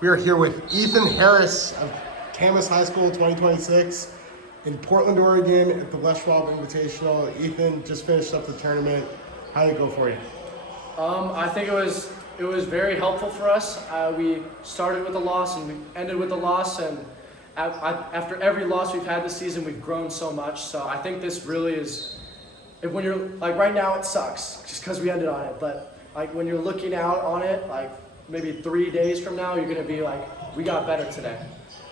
We are here with Ethan Harris of Camas High School 2026 in Portland, Oregon at the Les Schwab Invitational. Ethan just finished up the tournament. How did it go for you? I think it was very helpful for us. We started with a loss and we ended with a loss, and after every loss we've had this season, we've grown so much. So I think this really is, when you're like right now it sucks just because we ended on it, but like when you're looking out on it, like maybe 3 days from now, you're gonna be like, we got better today.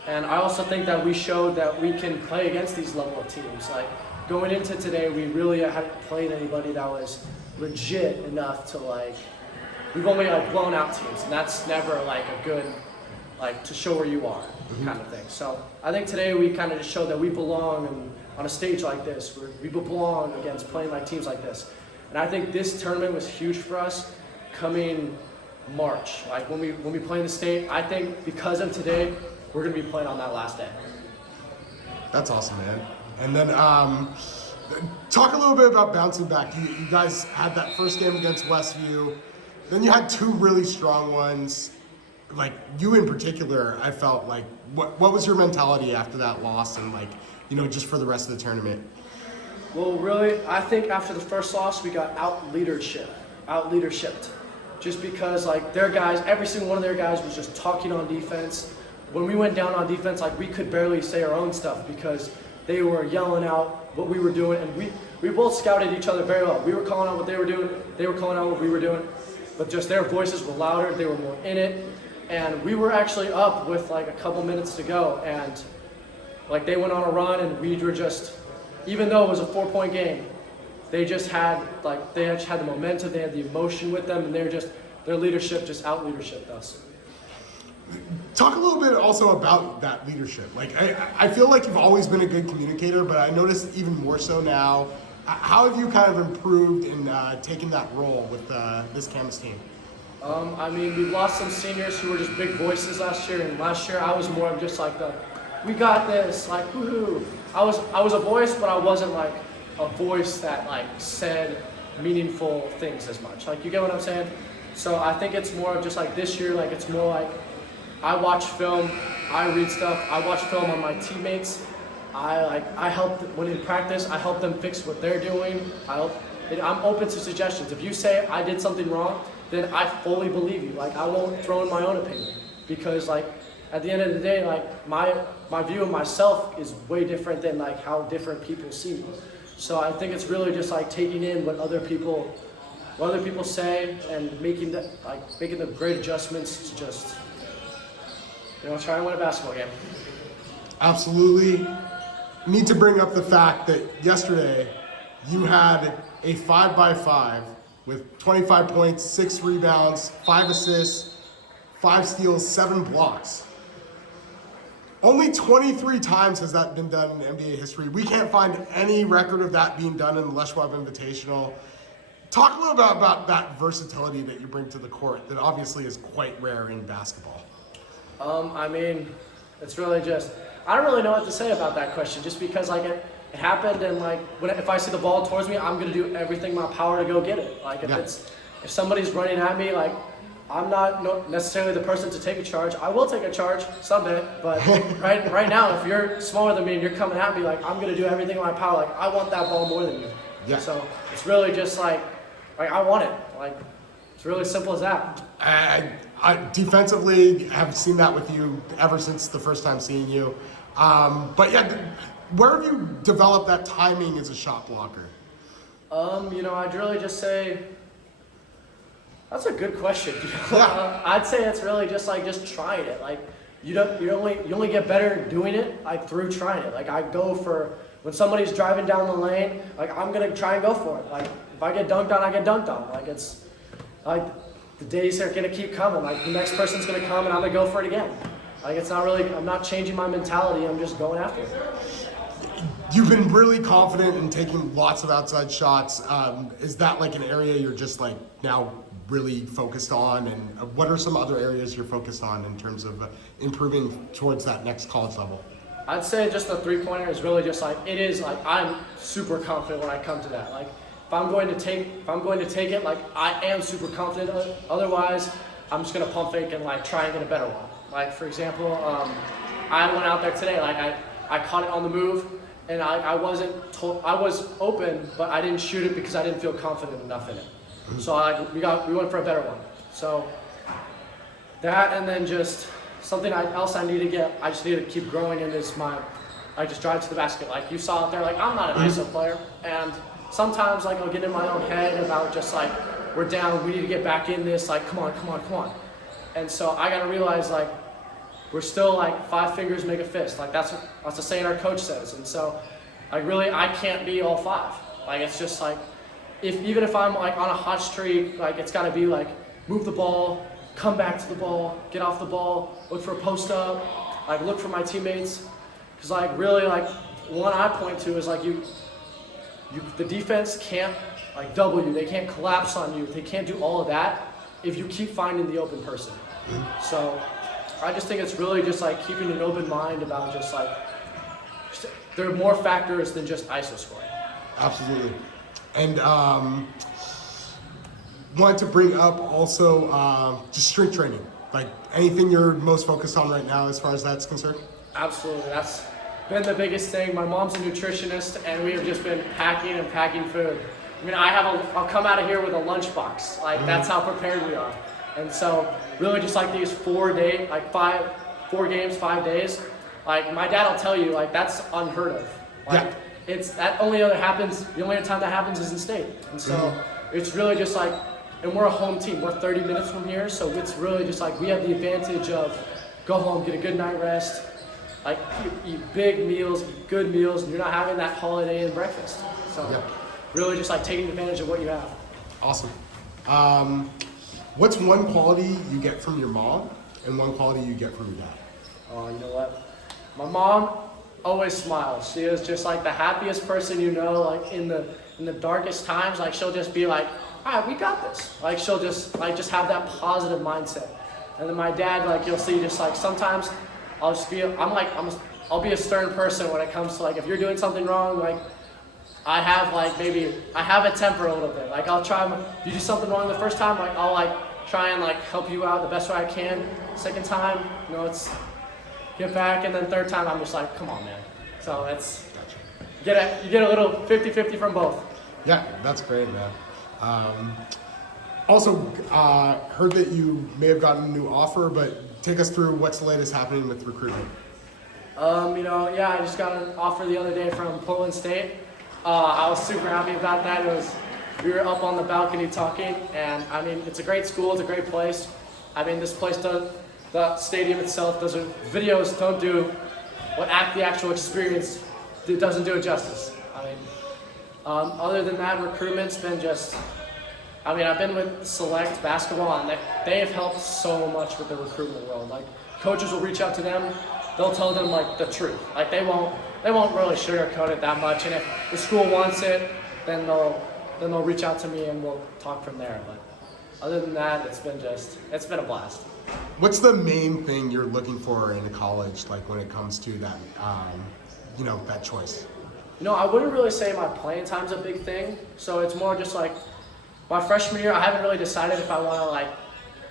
And I also think that we showed that we can play against these level of teams. Like going into today, we really hadn't played anybody that was legit enough to we've only blown out teams, and that's never like a good, to show where you are kind of thing. So I think today we kind of just showed that we belong on a stage like this, where we belong against playing like teams like this. And I think this tournament was huge for us coming March. Like when we play in the state, I think because of today, we're gonna be playing on that last day. That's awesome, man. And then talk a little bit about bouncing back. You guys had that first game against Westview. Then you had two really strong ones. Like you in particular, I felt like, what was your mentality after that loss and just for the rest of the tournament? Well, really, I think after the first loss, we got out-leadershiped. Just because their guys, every single one of their guys was just talking on defense. When we went down on defense, we could barely say our own stuff because they were yelling out what we were doing, and we both scouted each other very well. We were calling out what they were doing, they were calling out what we were doing, but just their voices were louder, they were more in it, and we were actually up with a couple minutes to go, and they went on a run, and we were just, even though it was a 4-point game, they just had the momentum, they had the emotion with them, and their leadership just out-leadershiped us. Talk a little bit also about that leadership. I feel like you've always been a good communicator, but I noticed even more so now. How have you kind of improved in taking that role with this Camas team? We lost some seniors who were just big voices last year, and last year I was more of just we got this, woohoo. I was a voice, but I wasn't a voice that said meaningful things as much. You get what I'm saying? So I think it's more of just this year, it's more I watch film, I read stuff, I watch film on my teammates. I help when in practice, I help them fix what they're doing. I'm open to suggestions. If you say I did something wrong, then I fully believe you. I won't throw in my own opinion because at the end of the day, my view of myself is way different than how different people see me. So I think it's really just taking in what other people say and making the great adjustments to just try and win a basketball game. Absolutely. Need to bring up the fact that yesterday you had a 5x5 with 25 points, 6 rebounds, 5 assists, 5 steals, 7 blocks. Only 23 times has that been done in NBA history. We can't find any record of that being done in the Les Schwab Invitational. Talk a little bit about that versatility that you bring to the court that obviously is quite rare in basketball. It's really just, I don't really know what to say about that question just because it happened, and if I see the ball towards me, I'm gonna do everything in my power to go get it. If somebody's running at me, I'm not necessarily the person to take a charge. I will take a charge someday, but right now, if you're smaller than me and you're coming at me, I'm gonna do everything in my power. I want that ball more than you. Yeah. So it's really just I want it. It's really simple as that. I defensively have seen that with you ever since the first time seeing you. But yeah, where have you developed that timing as a shot blocker? I'd really just say, that's a good question. Yeah. I'd say it's really just trying it. You only get better doing it through trying it. I go for, when somebody's driving down the lane, I'm gonna try and go for it. If I get dunked on, I get dunked on. It's the days are gonna keep coming. The next person's gonna come and I'm gonna go for it again. It's not really, I'm not changing my mentality, I'm just going after it. You've been really confident in taking lots of outside shots. Is that an area you're just now really focused on? And what are some other areas you're focused on in terms of improving towards that next college level? I'd say just the 3-pointer is really just I'm super confident when I come to that. If I'm going to take it, I am super confident. Otherwise, I'm just gonna pump fake and try and get a better one. Like for example, I went out there today. Like I caught it on the move, and I wasn't told I was open, but I didn't shoot it because I didn't feel confident enough in it. So we went for a better one. So that, and then just something else I need to get. I just need to keep growing in is I just drive to the basket. Like you saw out there, like I'm not an ISO player, and sometimes like I'll get in my own head about just like we're down, we need to get back in this. Like come on. And so I gotta realize like we're still like 5 fingers make a fist. Like that's the saying our coach says. And so like really I can't be all 5. Like it's just like even if I'm like on a hot streak, like it's gotta be like move the ball, come back to the ball, get off the ball, look for a post up, like look for my teammates. Because like really like one I point to is like the defense can't like double you, they can't collapse on you, they can't do all of that if you keep finding the open person. So I just think it's really just like keeping an open mind about just like there are more factors than just ISO scoring. Absolutely. And wanted to bring up also just strength training. Like anything you're most focused on right now as far as that's concerned? Absolutely, that's been the biggest thing. My mom's a nutritionist, and we have just been packing food. I mean, I'll come out of here with a lunchbox. Like that's how prepared we are. And so, really, just like these 4 games, 5 days. Like my dad will tell you, like that's unheard of. Like the only other time that happens is in state. And so it's really just like, and we're a home team. We're 30 minutes from here, so it's really just like we have the advantage of go home, get a good night rest. Like eat big meals, eat good meals, and you're not having that Holiday Inn breakfast. So really just like taking advantage of what you have. Awesome. What's one quality you get from your mom and one quality you get from your dad? Oh, you know what? My mom always smiles. She is just like the happiest person you know. Like in the darkest times, like she'll just be like, all right, we got this. Like she'll just have that positive mindset. And then my dad, like you'll see just like sometimes I'll be a stern person when it comes to like if you're doing something wrong, like I have a temper a little bit. Like I'll try, you do something wrong the first time, like I'll like try and like help you out the best way I can. Second time, it's get back, and then third time I'm just like, come on, man. So it's you get a little 50-50 from both. Yeah, that's great, man. Also, heard that you may have gotten a new offer, but take us through what's the latest happening with recruitment. I just got an offer the other day from Portland State. I was super happy about that. We were up on the balcony talking, and I mean, it's a great school, it's a great place. I mean, this place the stadium itself videos don't do what the actual experience doesn't do it justice. I mean, other than that, recruitment's been I've been with Select Basketball, and they have helped so much with the recruitment world. Like, coaches will reach out to them, they'll tell them like the truth. Like they won't really sugarcoat it that much. And if the school wants it, then they'll reach out to me and we'll talk from there. But other than that, it's been a blast. What's the main thing you're looking for in a college, like when it comes to that, that choice? I wouldn't really say my playing time's a big thing. So it's more just like my freshman year, I haven't really decided if I want to like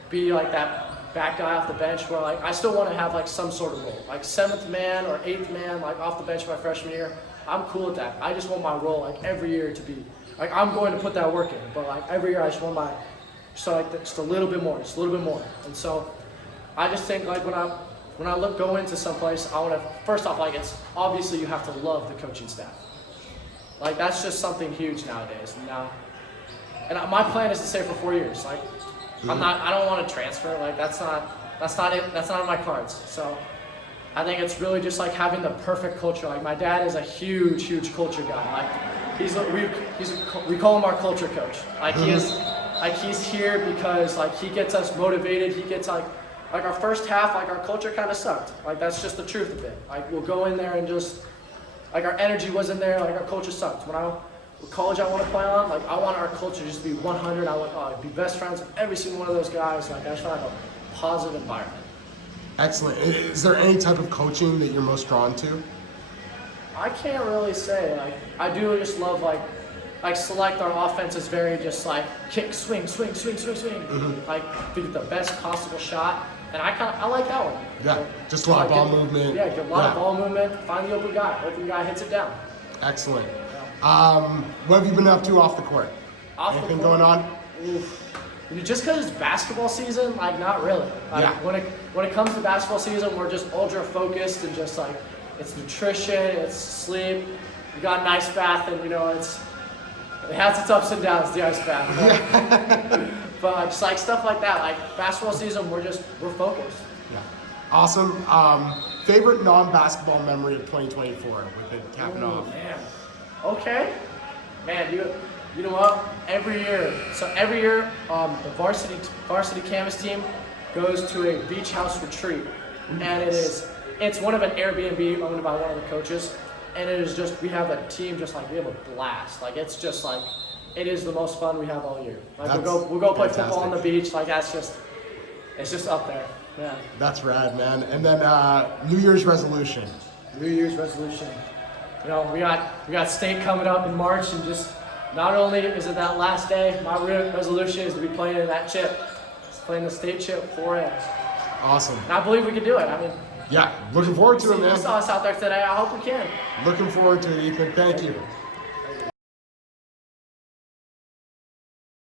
be like that back guy off the bench where like I still want to have like some sort of role, like 7th man or 8th man, like off the bench my freshman year. I'm cool with that. I just want my role like every year to be like I'm going to put that work in, but like every year I just want just a little bit more. And so I just think like when I go into someplace, I want to first off like it's obviously you have to love the coaching staff. Like that's just something huge nowadays. And my plan is to stay for 4 years. Like I don't want to transfer. Like that's not it. That's not in my cards. So I think it's really just like having the perfect culture. Like my dad is a huge culture guy. Like we call him our culture coach. Like he's here because like he gets us motivated. He gets like our first half, like our culture kind of sucked. Like that's just the truth of it. Like we'll go in there and just like our energy wasn't there. Like our culture sucked. What college I want to play on, like I want our culture just to be 100. I want to be best friends with every single one of those guys. Like I just want to have a positive environment. Excellent. Is there any type of coaching that you're most drawn to? I can't really say. Like I do just love like Select. Our offense is very just like kick, swing. Like to get the best possible shot. And I like that one. Yeah, just a lot of ball movement. Yeah, get a lot of ball movement. Find the open guy. Open guy hits it down. Excellent. What have you been up to off the court? Anything going on? Oof. Just because it's basketball season, like not really. Like, Yeah. When it comes to basketball season, we're just ultra focused and just like it's nutrition, it's sleep. We got an ice bath, and it has its ups and downs. The ice bath. But just like stuff like that, like basketball season, we're focused. Yeah. Awesome. Favorite non-basketball memory of 2024 with it capping off? Man. Okay. Man, you know what? Every year, the varsity Camas team goes to a beach house retreat, and it's one of an Airbnb owned by one of the coaches, and it is just we have a team just like we have a blast. Like it's just like it is the most fun we have all year. Like we'll go play football on the beach. Like it's just up there. Yeah. That's rad, man. And then New Year's resolution. New Year's resolution. We got state coming up in March, and just not only is it that last day, my resolution is to be playing in that chip. Just playing the state chip 4A. Awesome. And I believe we can do it. I mean, yeah, looking forward to it, man. You saw us out there today. I hope we can. Looking forward to it, Ethan. Thank you.